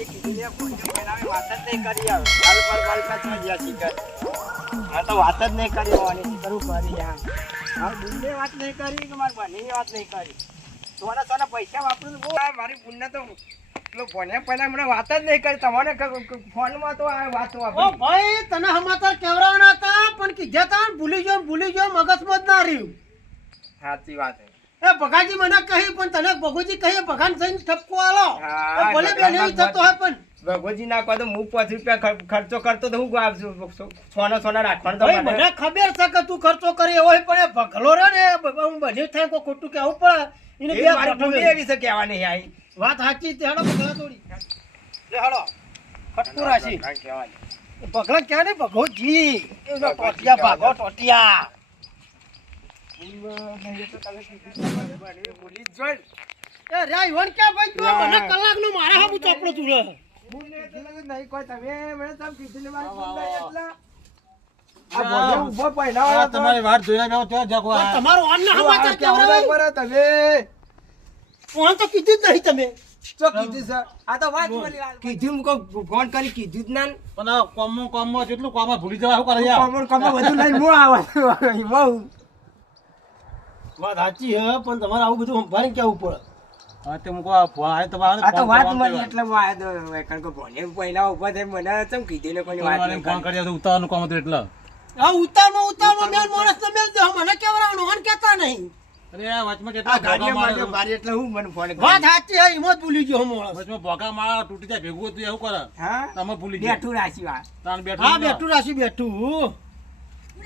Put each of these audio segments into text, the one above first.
એ કીધું લે ફોન બનાવે વાત જ નહીં કરી આવે હાલ પર બાલ પાછો ગયા શીખર આ તો વાત જ નહીં કરી હોવાની કરું કરી યાર હા બુનને વાત નહીં કરી કે મારી બહેનની વાત નહીં કરી સોના પૈસા વાપરું તો બહુ મારી બુનને તો પેલો ફોને પહેલા મને વાત જ નહીં કરી તમારે ફોનમાં તો આ વાત વાપરી ભાઈ તને સમાચાર કેવરાવાના હતા પણ કીધા તા ભૂલી ગયો મગજમાં જ ના રહ્યું સાચી વાત છે એ ભગાજી મને કહી પણ તને ભગોજી કહી ભગાન થઈને ઠપકો આલો ભલે બે નહીં થતો હોય પણ ભગવતજી ના કહો તો હું 5 રૂપિયા ખર્ચો કરતો તો હું સોના રાખવાનું તો મને ખબર છે કે તું ખર્ચો કરી એવો પણ એ ભગલો રે ને હું બને થાય કોઈ ખોટું કેવું પડે એને બે મારી એવી છે કહેવાની આઈ વાત સાચી તે હાડો ભગલા તોડી લે હાડો ખટકો રાશી ભગલા ક્યાં ને ભગોજી એ ટોટિયા ભાગો ટોટિયા એ રે ઈવન કે ભાઈ તું મને કલાકનો મારા હામુ ચોપડો તું રે નહીં કોઈ તમે મને તમ કીધું ને મારી ફોન લઈ એટલા આ બોલે ઉભો પહેલા તમારી વાત જોઈને મેં તો જકો તમારો અન્ન સમાચાર કેવરાવે તમે ફોન તો કીધું જ નહીં તમે તો કીધું સર આ તો વાત કીધું મુકો ફોન કરી કીધું જ ના પણ કોમમાં જેટલું કોમમાં ભૂલી જવા શું કરે યાર કોમ બધું લઈને હું આવા બહુ વાત સાચી હે પણ તમારે આવું બધું સંભાળીને કેવું પડે હા તે મુકો ફોન આય તમારે આ તો વાત મળી એટલે હું આયો તો કારણ કે ભોને પહેલા ઉભા થઈ મને તમ કીધું ને કોઈ વાત નહીં ફોન કરી તો ઉતારવાનું કામ હતું એટલે હા ઉતારમાં મેલ માણસ તો મેલ દે મને કેવરાવાનું હન કહેતા નહીં અરે આ વચમાં આ કેટલા ગાડીઓ માટે બારી એટલે હું મને ફોન કર્યો વાત સાચી હે હિંમત ભૂલી ગયો માણસ વચમાં ભોગા માળા તૂટી જાય ભેગું હતું એવું કરે હા તમે ભૂલી ગયા બેઠું રાશી વાત તાણ બેઠું હા બેઠું રાશી બેઠું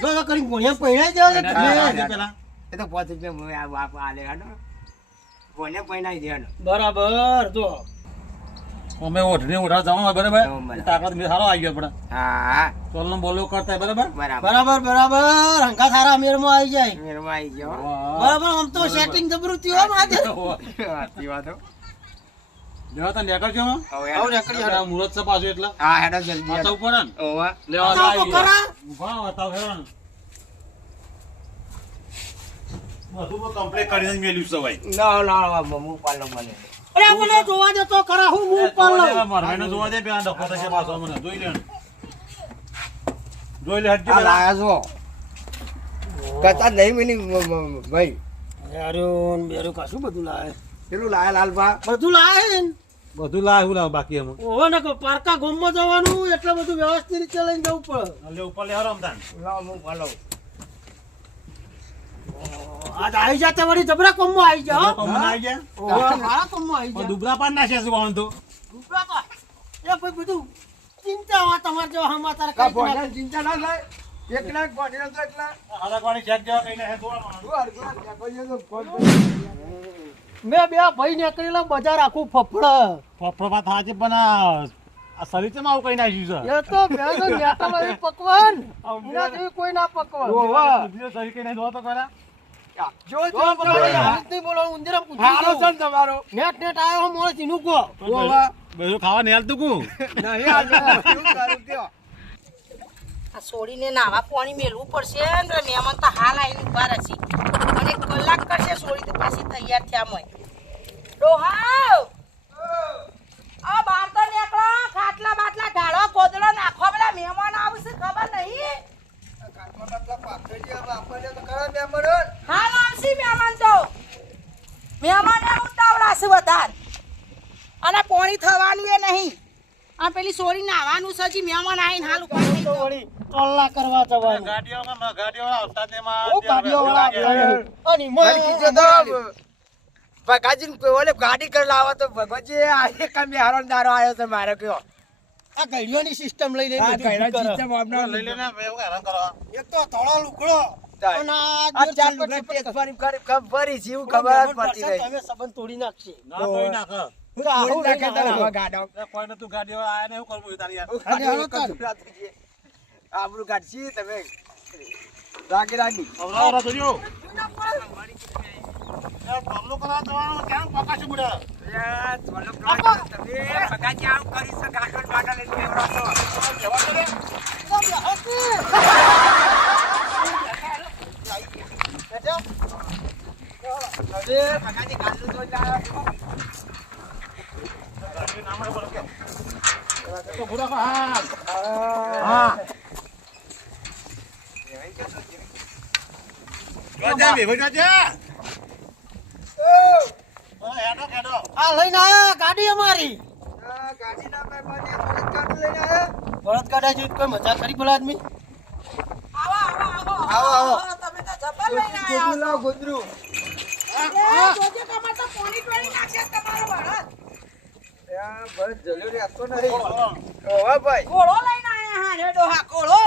જો કરી ભોણિયા પહેરાઈ દેવા ને તમે પેલા એ તો 5 રૂપિયા આ બાપ આલે હાડો ભોને પહેરાઈ દેવાનો બરાબર જો અમે ઓઢને ઉઠા જવાનું હોય બરાબર બરાબર. તાકાત મેં સારો આવી ગયો પણ હા ચોલનો બોલો કરતા બરાબર બરાબર હંકા સારા મેરમાં આવી જાય મેરવા આવી ગયો બરાબર આમ તો સેટિંગ જબરું થયું માથે સાચી વાત હો લેવા તા નીકળજો હવે આવ રેકડી આ મુહૂર્ત છે પાછું એટલે હા હેડો જલ્દી પાછા ઉપર ને ઓવા લેવા તો આવી કરા. ઉભા બતાવ હેરાન બધું કમ્પ્લીટ કરીને મેલ્યું છે ભાઈ ના મમ્મુ પાલો મને અરે મને જોવા દે તો ખરા હું ઉપર લઉં મારવાને જોવા દે બે આ ડખો થશે પાછો મને જોઈ લે હટજી આ લાયા છો કતા નહીં મિની ભાઈ યારું બેરું કાશું બધું લાવે પેલું લાયા લાલબા બધું લાવે ને બધું લાવ હું લાવ બાકી એમાં ઓહો ને પારકા ગોમમાં જવાનું એટલે બધું વ્યવસ્થિત રીતે લઈને જવું પડે લે ઉપર લે હરામ તાન લાવ હું પાલો આજ આવી જાતે વળી જબરા કોમમાં આવી જાઓ કોમન આવી ગયા ઓહો મારા કોમમાં આવી પણ જાઓ દુબરા પાન નાખે છે વાહન તો દુબરા તો એ ભાઈ બધું ચિંતા હોય તમારે જો સમાચાર કા કઈ ભોને ચિંતા ના થાય એકલા ભોને તો એકલા હરકવાણી ચેક જેવા કઈ નાખે દોડવાનું તું હરગું કોઈ તો ફોન મેં બે ભાઈ નીકળેલા બજાર આખું ફફડે ફફડો થાય છે પણ આ શરીર છે આવું કઈ નાખ્યું છે એ તો ભેંસો નેટાવાળી પકવાન એના જેવી કોઈ ના પકવાન ઓવા બીજો શરીર કઈ નહીં જોતો ખરા જો જો પકવાન હાથ નહીં બોલો ઉંદરા હાલો પૂછી છે તમારો નેટ આવ્યો મોળે ચીનું કો ઓવા બધું ખાવા નહીં હાલતું કું નહીં આ શું કરું કયો આ છોડીને નાવા પાણી મેલવું પડશે ને મહેમાન તો હાલ આવીને ઉભા રહેશે અને 1 કલાક કરશે છોડી તો પાછી તૈયાર થયા મોય ડોહાવ આ બાર તો નીકળો ખાટલા બાટલા ઢાળો ગોદડો નાખો પેલા મહેમાન આવશે ખબર નહીં હાલ આવશે મહેમાન તો મહેમાન ઉતાવળાશે વધાર અને પાણી થવાનું એ નહીં આ પેલી છોડી નાવાનું સજી મહેમાન આવીને હાલ ઉપર થઈ ગયો. વળી ટોલ્લા કરવા જવાનું ગાડીઓ આવતા તેમાં ઓ ગાડીઓવાળા આવે. અને મોય ભગાજી ઓલે ગાડી કરી લાવો તો ભગવતજી આ એક હારો દારો આવ્યો છે મારે કયો આ ગઈડીઓની સિસ્ટમ લઈ લઈને આ બધું ઘણા કરે. સિસ્ટમ આપના લઈ લેને એવું હેરાન કરવા એક તો ધોળો લુગડો અને આ ચાર લુગડા ટેસ્ટ ફરી ખબર છે એવું ખબર જ પડતી રહી તમે સંબંધ તોડી નાખશે ના તોય નાખ આવું નાખે તો આવા ગાડો કોઈ નતું ગાડીઓ આયા ને શું કરવું તારી યાર અને હાલો તાર. આબરૂ કાઢશી તમે રાગી રાગી અવરાવરા જોજો એ પગલું કરવા જવાનું કેમ પકાશે બુડા યાર ચોલો તમે ભગાજી આવું કરી છે ગાડો બાટા લઈને બેવરો છો હવે ભગાજી ગાડલું તો તો ભૂરા હા હા ગજા બે ગજા હેડો હેડો આ લઈને આયા ગાડી અમારી ગાડીના ભાઈ મને બળદ ગાડું લઈને આયા. બળદ ગાડા જેવી કોઈ મજા કરી ભલા આદમી આવો. તમે તો જબર લઈને આયા ગોદરું લાવો, ગોદરું. જોજે તમારે તો પોણી ટોળી નાખશે તમારો બળદ ત્યાં બળદ જલ્યો રહેતો નહીં. ઓવા ભાઈ. ઘોડો લઈને આયા હા રે ડોહા ઘોડો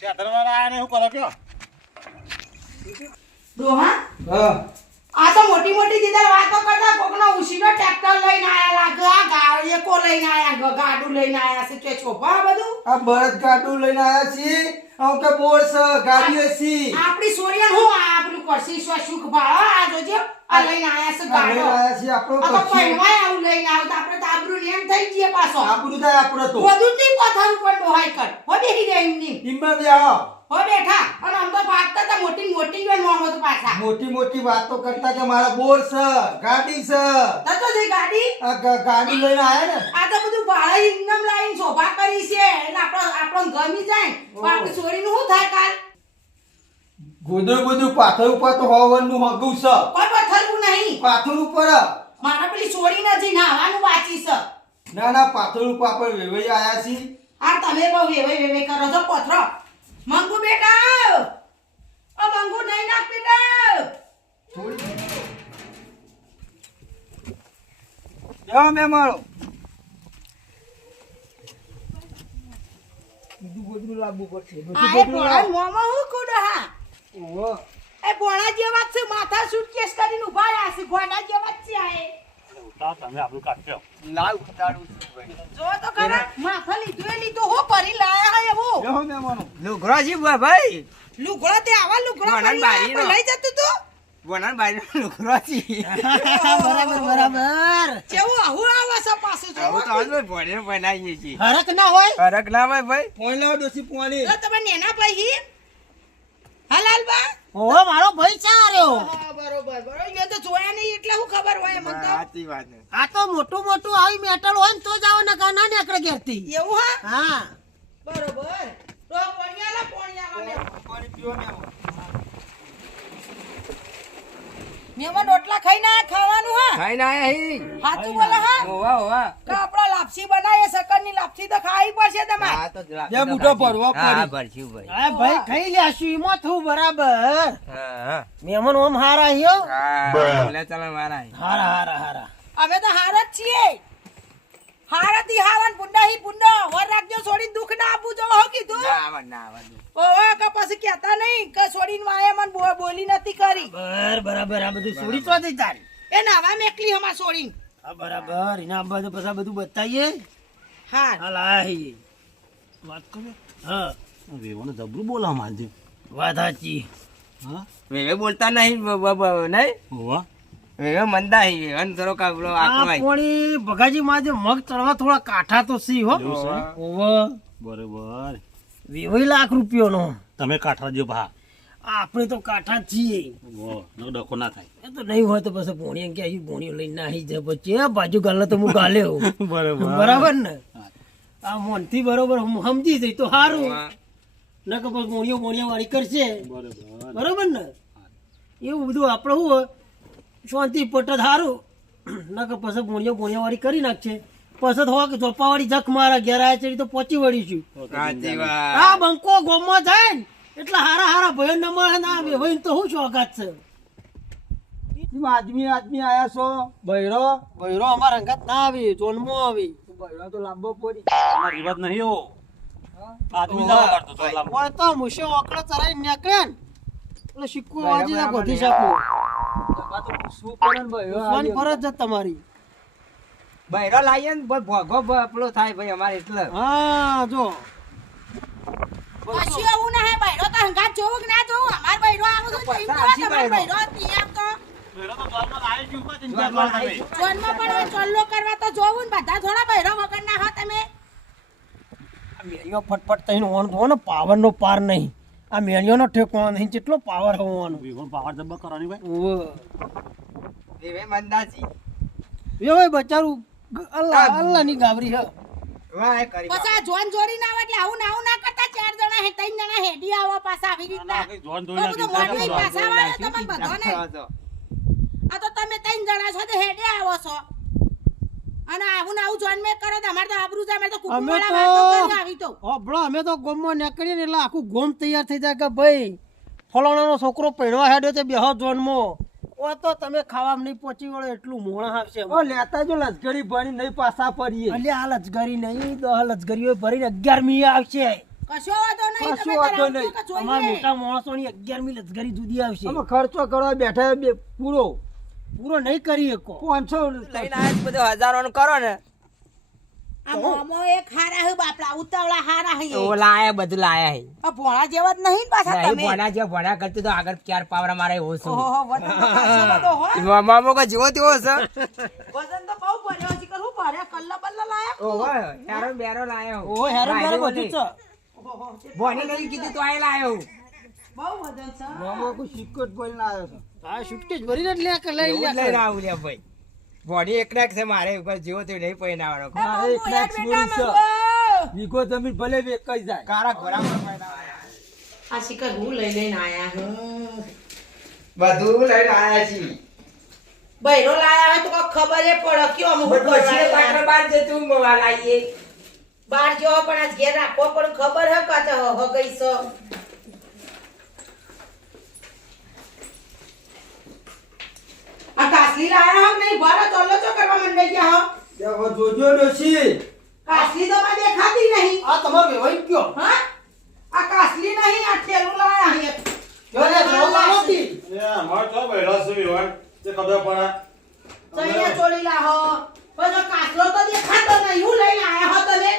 ચાદરવાળા આને શું કરો કયો ડોહા હા. આ તો મોટી મોટી દીદાર વાતો કરતા કોકનો ઉસીનો ટ્રેક્ટર લઈને આયા લાગે આ ગાડી કો લઈને આયા ગાડું લઈને આયા છે કે છોપા બધું આ બળદ ગાડું લઈને આયા છીએ. આમ કે બોર છે, ગાડીઓ છે. આપણી સોરિયન હું આ આપણું કરસી સુખ ભાળો આ જોજો આ લઈને આયા છે આ લઈને ગાડો આયા છીએ આપણો આ તો પક્ષી. પહેરવાય આવું લઈને આવ તો આપણે તો આબરૂ લેમ થઈ જઈએ પાછો આપણું થાય આપણો તો. બધું ની પથાર ઉપર ડોહાઈ કર હો બેહી જાય એમની ઈંબા બે આવો. હો બેઠા અને આમ તો ભાગતા તા મોટી મોટી વેન મોમો તો પાછા મોટી મોટી વાતો કરતા કે મારા બોર છે, ગાડી છે. તતો જઈ ગાડી આ ગાડી લઈને આયા ને. આ તો બધું ભાડે ઇન્કમ લાઈન શોભા કરી છે એટલે આપણો ગમી જાય પણ આપણી છોરીનું શું થાય કાલ ગોદરું પાથર ઉપર તો હવાનું હગું છે. કોઈ પથ્થરવું નહીં પાથર ઉપર. મારા પેલી છોરી નથી નાવાનું બાકી છે ના ના, પાથર ઉપર આપણે વેવાઈ આયા છીએ. આ તમે બહુ વેવે કરો છો પથરો મંગુ બેટા ઓ મંગુ નહીં નાખ બેટા જાઓ મહેમાનો. બીજું ગોદરું લાવવું પડશે. આ એ પોણા મોમો હું કુડો હા ઓહો. એ પોણા જેવા જ છે માથા સુટકેસ કરીને ઉભા રહ્યા છે ગોડા જેવા જ છે આ એ. ઉતાર તમે આપણું કાઢ્યો લાવ ઉતારું છું ભાઈ. જો તો ખરા માથા લીધું હો ભરી લાયા હે એવું જાઓ મહેમાનો. લુગરાજી ભાઈ. લુગડો તે આવા લુગડો વણાન બારી નો. લઈ જતું તું વણાન બારી લુગરાજી. બરાબર કેવું આવું આવે છે પાછું જો આવું તો આજ ભાઈ ભણીને બનાવીએ છીએ. હરક ના હોય ફરક ના હોય ભાઈ. પોણી લાવો ડોસી પોણી. એટલે તમે નેના ભાઈ હલાલબા ઓહો મારો ભાઈ ચા રહ્યો હા બરોબર એ તો જોયા નહીં એટલે હું ખબર હોય મને તો સાચી વાત છે. આ તો મોટું મોટું આવી મેટલ હોય ને તો જ આવો નકા ના નીકળે ઘેરથી એવું હા હા બરોબર તો પોણિયાલા પાણી પીવો ને. મેમાં રોટલા ખાઈને આયા ખાવાનું હા ખાઈને આયા હી. સાચું બોલે હા ઓવા ઓવા. તો આપણા લાપસી બનાવીએ શકરની લાપસી તો ખાવી પડશે તમારે હા તો જે બુઢો ભરવો હા, ભરશું ભાઈ. હા ભાઈ ખાઈ લેશું એમાં થયું બરાબર હા મહેમાન ઓમ હારા હિયો હા. લે ચાલો મારા. હારા હારા હારા અમે તો હાર જ છીએ હારતી હારન પુંડા હી પુંડા વર રાખજો છોડીને દુખ ના આપું જો હો કીધું ના આવા ના આવા. ઓવે કે પછી કહેતા નહીં કે છોડીને વાયા મન બોલી નથી કરી બરાબર આ બધું છોડી તો દઈ તારી એ નાવા મેકલી હમા છોડીને હા બરાબર એના બધું પછી આ બધું બતાઈએ હા હાલ આહી વાત કરો હા વેવાને જબરું બોલા મારજે વાત સાચી હા વેવે બોલતા નહીં નહીં હોવા વેવે મંદા હી વેવન થોડો કાબલો આ આકવાય. પોણી ભગાજી માં જે મગ ચડવા થોડા કાઠા તો સી હો એવું છે? ઓવો બરોબર 20 લાખ રૂપિયાનો તમે કાઠા જો ભા આપણે તો કાઠા જ છીએ નો ડખો ના થાય એ તો નહીં હોય તો પછી પોણી કે અહીં પોણી લઈને નાહી જાય પછી એ બાજુ ગાલે તો હું ગાલ્યો બરાબર ને આ મોનથી બરોબર સમજી જઈ તો સારું ન કે પછી પોણીઓ વાળી કરશે બરોબર બરોબર ને એવું બધું આપણે શું હોય શાંતિ પટ સારું ન કે પછી પોણીઓ વાળી કરી નાખશે પછી હોય કે ચોપાવાળી જખ મારા ઘેર આવ્યા છે તો પહોંચી વળીશું સાચી વાત. આ બંકો ગોમમાં જાય ને એટલે હારા ભાઈ ન મળે ના આવે ભાઈ તો શું શોખાત છે આદમી આયા છો. બૈરો અમારા અંગાત ના આવી જોનમાં આવી બૈરો તો લાંબો પડી. અમાર રિવાજ નહીં એવો આદમી જવા પડતો તો લાંબો. હોય તો મુશે ઓકળો ચરાઈ નીકળે ને એટલે સિક્કો વાજી જાય ગોધી સાપો શું કરે ને બૈરો ફોન પર જ તમારી બૈરો લાવીએ ને ભોગો આપણો થાય ભાઈ અમારે એટલે. હા જો પછી એવું ના હે બૈરો તો હંગાત જોવું કે ના જોવું અમાર બૈરો આવું તો જોઈ તો તમાર બૈરો નહીં આમ તો વેરો તો દ્વારમાં આવી ગયું કા ચિંતા કરો તમે. જોનમાં પણ ચોલ્લો કરવા તો જોવું ને બધા થોડા બૈરો વગર ના હો તમે મેળીઓ ફટફટ થઈને ઓન તો ને પાવર નો પાર નહીં આ મેળીઓનો ઠેકો નહીં કેટલો પાવર હોવાનો વેવાને પાવર જબ્બર કરવાની ભાઈ. વેવે મંદાજી. એ ભાઈ બચારું અલ્લાહની ગાબરી હે વાહ એ કરી પછી આ જોન જોડી ના આવે એટલે આવું ના કરતા 4 જણા હે 3 જણા હેડી આવો પાછા આવી રીતના જોન તો બધું મોટી પાછા વાળા તમને બધાને આ તો તમે 3 જણા છો તો હેડી આવો છો અને આવું જોન મે કરો તો અમાર તો આબરૂ જાય તો કુકુ વાળા વાતો કરી આવી તો બળો અમે તો ગોમમાં નીકળીએ ને એટલે આખું ગોમ તૈયાર થઈ જાય કે ભાઈ ફલાણાનો છોકરો પહેણવા હેડ્યો તે બેહો જોનમાં ઓ તો તમે ખાવામાં નહીં પહોંચી વળો એટલું મોણા આવશે ઓ લેતા જો લસગરી ભરી નહીં પાછા પડીએ એટલે આ લસગરી નહીં 10 લસગરીઓ ભરીને 11મી આવશે કશો વાતો નહીં કશો વાંધો નહીં. અમારા મોટા માણસોની 11મી લસગરી જુદી આવશે અમે ખર્ચો કરવા બેઠા પૂરો નહીં કરી શકો 500 લઈને આજ બધો હજારોનો કરો ને આ મોમો એક હારા હે બાપડા ઉતાવળા હારા હે ઓ લાયા બધું લાયા હે આ ભોળા જેવા જ નહીં પાછા નહીં તમે ભોળા જે ભોળા કરતી તો આગળ ક્યાર પાવરા મારે એવો છું ઓહો વજન તો ખાસો બધો હોય મામો કો જીવો તેવો છે વજન તો બહુ પડ્યો છે કરું ભારે કલ્લા બલ્લા લાયા ઓહો હેરો બેરો લાયો ઓ હેરાન કરે બધું છે ઓહો બોની નહીં કીધી તો આય લાયો બહુ વજન છે મામા કો સિક્કોટ બોલીને આવ્યો છે આ સુટકેસ ભરીને જ લે કે લઈ એવું જ લે લઈને આવું લે ભાઈ બોડી એકલાક છે મારે ઉપર જીવો તો નહીં પહેરાવાનો મારે એક લાખ સોરી છે વીઘો જમીન ભલે વેચાઈ જાય કારા ઘોડા પર પહેરાવાનો આ શિકર હું લઈને આયા હું બધું લઈને આયા છી બૈરો લાયા હોય તો કોઈ ખબર એ પડે કયો અમુક બધું છે પાત્ર બાર જે તું મોવા લાઈએ બાર જો પણ આજ ઘેર રાખવો પણ ખબર હે કાતે હો ગઈ છો આ કાસલી લાયા હો નહીં બાર તોલો ચો કરવા મંડે ગયા હો દેખો જોજો ડોશી કાસલી તો માં દેખાતી નહીં આ તમાર વેવાઈ ગયો હા આ કાસલી નહીં આ ઠેલું લાયા હે જો ને જોવા નહોતી એ અમાર તો બેઠા છે વિવાન તે ખબર પડે ચૈયા ચોળી લાહો પણ કાસલો તો દેખાતો નહીં હું લઈને આયા હો તમે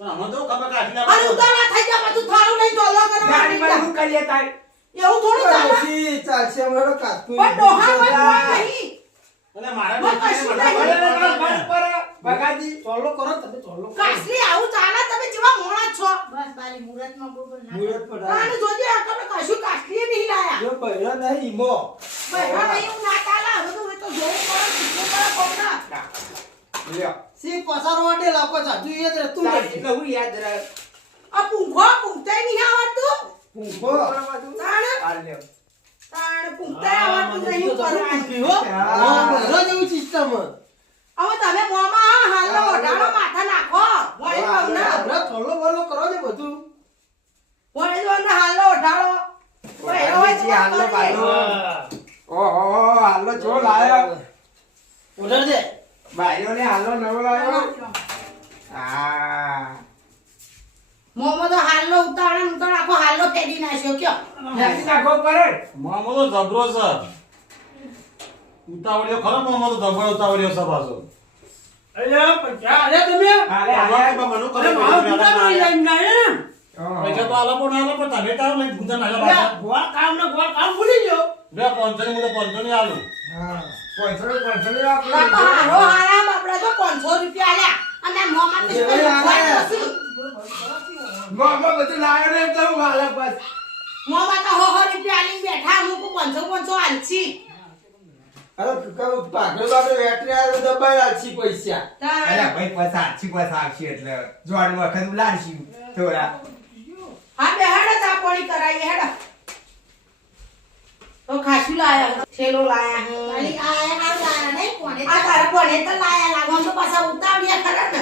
પણ અમને તો ખબર કાઢી અરે ઉતાવળા થઈ ગયા બધું થાળું લઈને તોલો કરવા ગાડીમાં શું કરીએ તાર એવું થોડું ચાલે ડોશી ચાલશે મારો કાકુ પણ ડોહા માં નહીં અને મારા બસ કશું નહીં. બગાજી ચોલો કરો તમે ચોલો કરો કાસલી આવું ચાલે તમે જેવા મોણા છો બસ બારી મુરતમાં બોલ મુરત પડાય તાને જોજે આ તમે કશું કાસલી નહીં લાયા જો બૈરા નહીં ઈમો બૈરા નહીં હું ના ચાલે બધું એ તો જોવું પડે શીખવું પડે કોમના લ્યો સી પસાર વાટે લાકો સાજુ યાદ રહે તું તાર એટલે હું યાદ રહે આ પૂંઘતાય નહીં આવડતું પૂંખો તાણે હાલ લ્યો પૂંઘતાય આવડતું નહીં કરવાનું પીવો બૈરા જેવું સિસ્ટમ હવે તમે મોમાં હાલો ઓઢાડો માથા નાખો વળી તમને બૈરા ચોલો બોલો કરો ને બધું વળી તમને હાલો ઓઢાડો બૈરો હોય તો હાલો કરીએ. બાલો ઓહો હાલો જો લાયો ઓઢાડ દે બાઈઓ ને હાલો નવો લાયો હા મોમો તો હાલો ઉતાવળે આખો હાલો ફેડી નાખ્યો કયો ત્યાંથી નાખો પડે મામો તો જબરો છે ઉતાવળ્યો ખરો મામો તો જબરો ઉતાવળ્યો છે પાછો અલ્યા પણ ક્યાં આલે તમે હાલે મને હાલે ખબર અરે મારા પૂતા પડી લઈને આયા પૈસા તો આલો પણ આલો પણ તમે તાવ લઈને પૂછા નાખા પાછા ગોળ કામ ને ગોળ કામ ભૂલી ગયો બે 500 ની મને 500 ની આલું હા 500 બાપા હારો હારા બાપડા તો 500 રૂપિયા આલ્યા અને મોમાં તો એ આલ્યા. મોમો બધું લાયો ને તો હું હાલે બસ મોમાં તો હો રૂપિયા આલીને બેઠા અમુક 500 આલસી અરે પાગલ બાપે વેટરી આયો દબાઈ આછી પૈસા અરે ભાઈ પૈસા આવશે એટલે જોડ વખત ઉલાડશું થોડા હા બે હેડા ચા પાણી કરાઈએ હેડા તો ખાસું લાયા છેલો લાયા હું વાલી આયા હાર લાયા નહીં કોને આ તારા કોને તો લાયા લાગવા તો પાછા ઉતાવળ્યા ખરા ને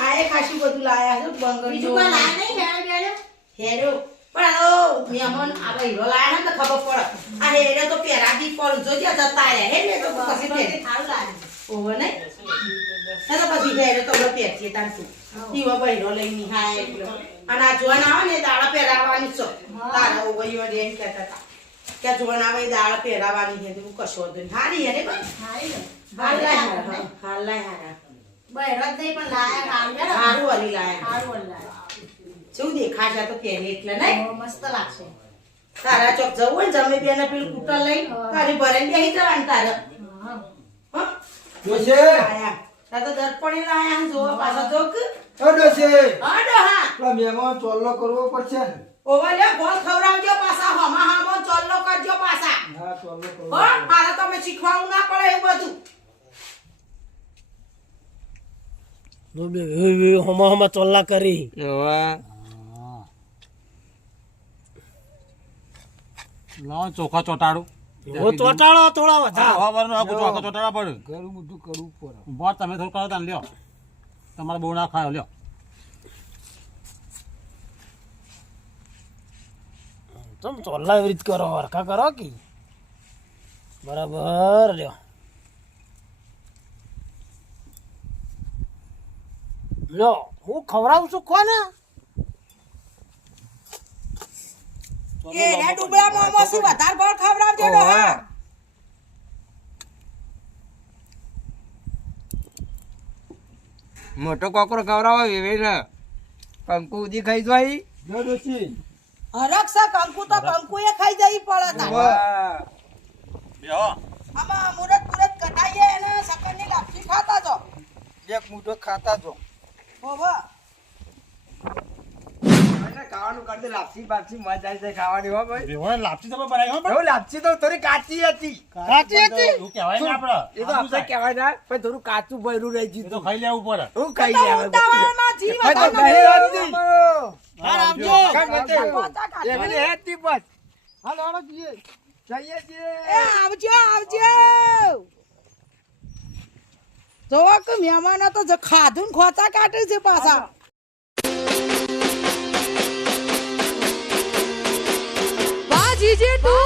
આ એ ખાસું બધું લાયા છે બંગર બીજું કોઈ લાયા નહીં હેડ બેડ્યો હેરો પણ આ મહેમાન આ હીરો લાયા ને તો ખબર પડે આ હેરે તો પેરાથી પર જોજે જતા રહ્યા હે ને તો પછી ફેર હારું લાયા ઓહો નહીં એ તો પછી હેરે તો પેરતી તાર તું ઈવો બૈરો લઈ નિહાય એટલે અને આ જોન આવે ને દાડા પહેરાવાની છો તારા ઓગળીઓ રે એમ કહેતા હતા કે જોન આવે દાડા પહેરાવાની છે તું કશો તો હારી હે રે ભાઈ હારી ને. હાલ હારું લાય લાયા નહીં. હાલ લાય હારા બૈરો જ નહીં પણ લાયા હારું બેડો. હારું વાલી લાયા હારું લાયા. શું દેખાશે તો પહેરી એટલે નહીં બહુ મસ્ત લાગશે તારા ચોક જવું હોય ને જમે બેને પેલું કૂટર લઈ તારી ભરાઈને બેસી જવાનું તારે હા. હા ડોશે લાયા તા તો દર્પણી લાયા હે જોવા પાછો જોક ઓ ડોશે આડો હા પેલા મહેમાન ચોલ્લો કરવો પડશે ને ઓવા લે ગોળ ખવડાવજો પાછા હમા હામો ચોલ્લો કરજો પાછા હા ચોલ્લો કરવો હો મારે તમે શીખવાનું ના પડે એવું બધું જો બે હમા હમા ચોલ્લા કરી લાવો ચોખા ચોટાડું ઓ ચોટાડો થોડા વધારે હવારનું આખું ચોખા ચોટાડવા પડે બસ તમે થોડું કરો તાન લ્યો તમારે બહુ ના ખાયો લ્યો તમે ચોલ્લા એવી રીત કરો હરખા કરો કે બરાબર લ્યો લ્યો હું ખવડાવું છું કોને એ રે ડુબળા મોમોસી વધારે ગોળ ખવડાવજો ડોહા મોટો કોકરો ખવડાવો વેવેને કંકુ ઉધી ખાઈ જોઈ હરખ છે કંકુ તો કંકુ એ ખાઈ જઈ પડે તા બેહો આમાં મુરત કઢાઈએ અને સકરની લાપસી ખાતા જો એક મુઠો ખાતા જો ઓહો ખાવાનું કરતે લાપસી બાપસી મજા આવી જાય ખાવાની હો ભાઈ બેહો લાપસી તમે બનાવી હો એવું લાપસી તો થોડી કાચી હતી કાચી હતી એવું કહેવાય ને આપણે એ તો આપણે કહેવાય ના પણ થોડું કાચું ભર્યું રહી એ ગયું તો ખાઈ લેવું પડે હું ખાઈ તો ગયા ઉતાવળમાં જીવ ભાઈ તો હતા ઘરે આવતી. હા, આવજો. એમને હેતી બસ હાલો હાલો જઈએ છીએ એ આવજો જોવો કે મહેમાનો તો ખાધું ને ખોચા કાઢે છે પાછા વાહ જીજે તું